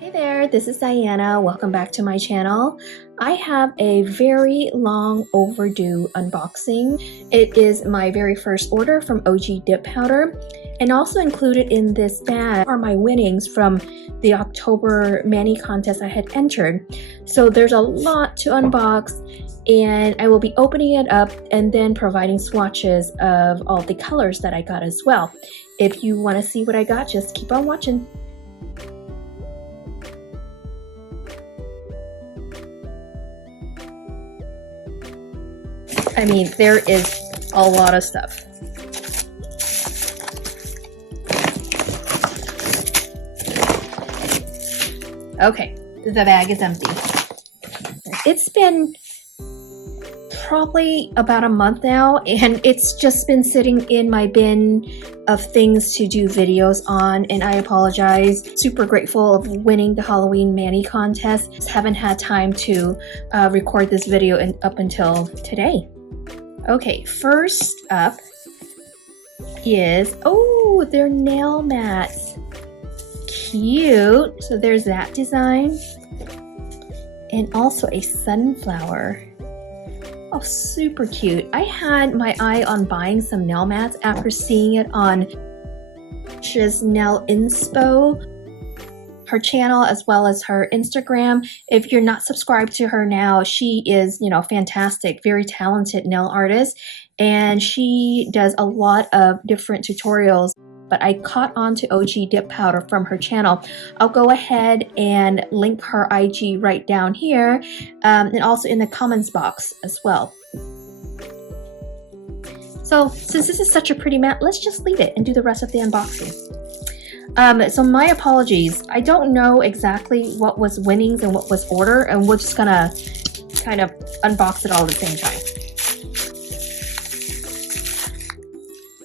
Hey there, this is Diana. Welcome back to my channel. I have a very long overdue unboxing. It is my very first order from OG Dip Powder, and also included in this bag are my winnings from the October Mani contest I had entered. So there's a lot to unbox, and I will be opening it up and then providing swatches of all the colors that I got as well. If you want to see what I got, just keep on watching. I mean, there is a lot of stuff. Okay, the bag is empty. It's been probably about a month now, and it's just been sitting in my bin of things to do videos on, and I apologize. Super grateful of winning the Halloween Mani contest. Just haven't had time to record this video up until today. Okay, first up is, oh, they're nail mats. Cute. So there's that design. And also a sunflower. Oh, super cute. I had my eye on buying some nail mats after seeing it on Nail Inspo, her channel, as well as her Instagram. If you're not subscribed to her now, she is, fantastic, very talented nail artist, and she does a lot of different tutorials. But I caught on to OG Dip Powder from her channel. I'll go ahead and link her IG right down here, and also in the comments box as well. So since this is such a pretty mat, let's just leave it and do the rest of the unboxing. So my apologies. I don't know exactly what was winnings and what was order, and we're just gonna kind of unbox it all at the same time.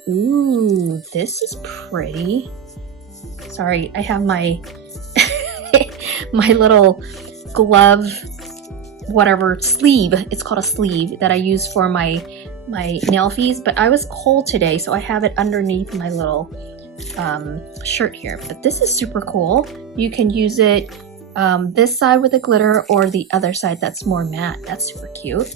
Ooh, this is pretty. Sorry, I have my my little glove, whatever, sleeve. It's called a sleeve that I use for my nail fees, but I was cold today, so I have it underneath my little shirt here. But this is super cool. You can use it this side with the glitter or the other side that's more matte. That's super cute.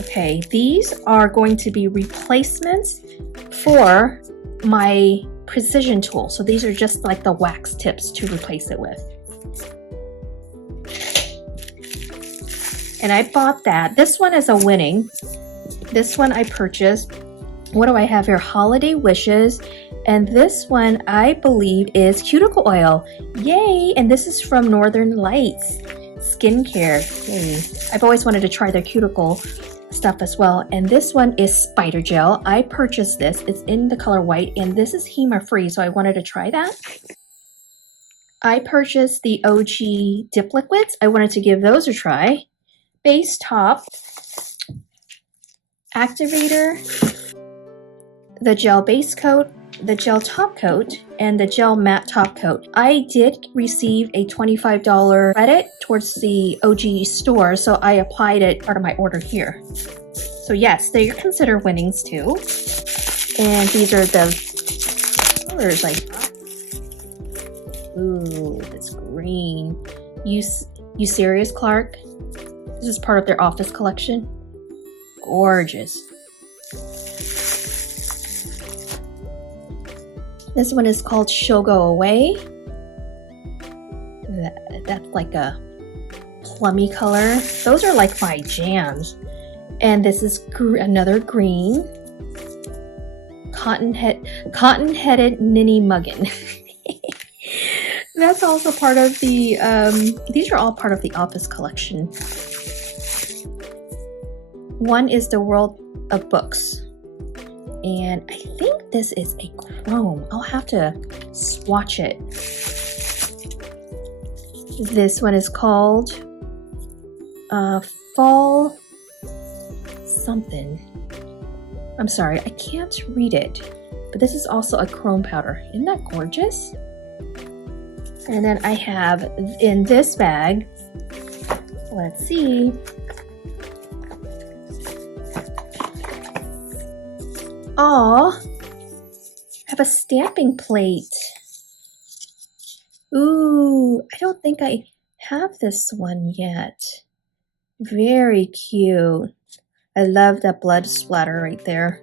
Okay, these are going to be replacements for my precision tool. So these are just like the wax tips to replace it with. And I bought that. This one is a winning. This one I purchased. What do I have here? Holiday Wishes. And this one I believe is Cuticle Oil. Yay! And this is from Northern Lights Skincare. Yay. I've always wanted to try their cuticle stuff as well. And this one is Spider Gel. I purchased this. It's in the color white, and this is HEMA free, so I wanted to try that. I purchased the OG Dip Liquids. I wanted to give those a try. Base top, activator, the gel base coat, the gel top coat, and the gel matte top coat. I did receive a $25 credit towards the OG store, so I applied it part of my order here. So yes, they're considered winnings too. And these are the colors I got. Ooh, it's green. You serious, Clark? This is part of their office collection. Gorgeous. This one is called She'll Go Away. That's like a plummy color. Those are like my jams. And this is another green. Cotton-headed Ninny Muggin. That's also part of the, these are all part of the office collection. One is the World of Books. And I think this is a chrome. I'll have to swatch it. This one is called Fall something. I'm sorry, I can't read it. But this is also a chrome powder. Isn't that gorgeous? And then I have in this bag, let's see. Aw, I have a stamping plate. Ooh, I don't think I have this one yet. Very cute. I love that blood splatter right there.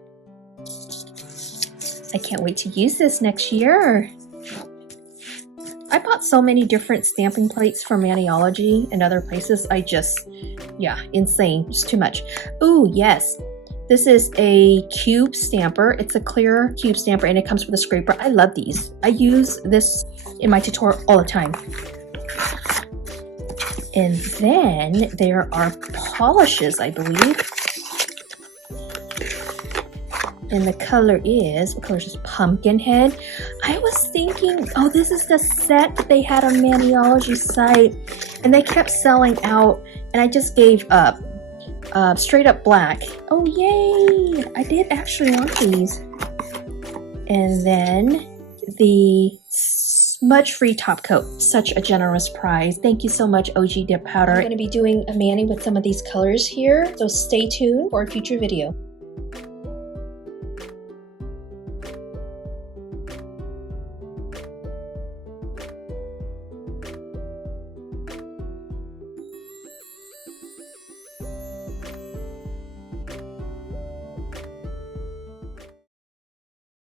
I can't wait to use this next year. I bought so many different stamping plates from Maniology and other places. Yeah, insane. Just too much. Ooh, yes. This is a cube stamper. It's a clear cube stamper and it comes with a scraper. I love these. I use this in my tutorial all the time. And then there are polishes, I believe. And the color is, what color is this? Pumpkinhead. I was thinking, oh, this is the set that they had on Maniology's site. And they kept selling out, and I just gave up. Straight up black. Oh, yay! I did actually want these. And then the smudge-free top coat. Such a generous prize. Thank you so much, OG Dip Powder. I'm going to be doing a mani with some of these colors here, so stay tuned for a future video.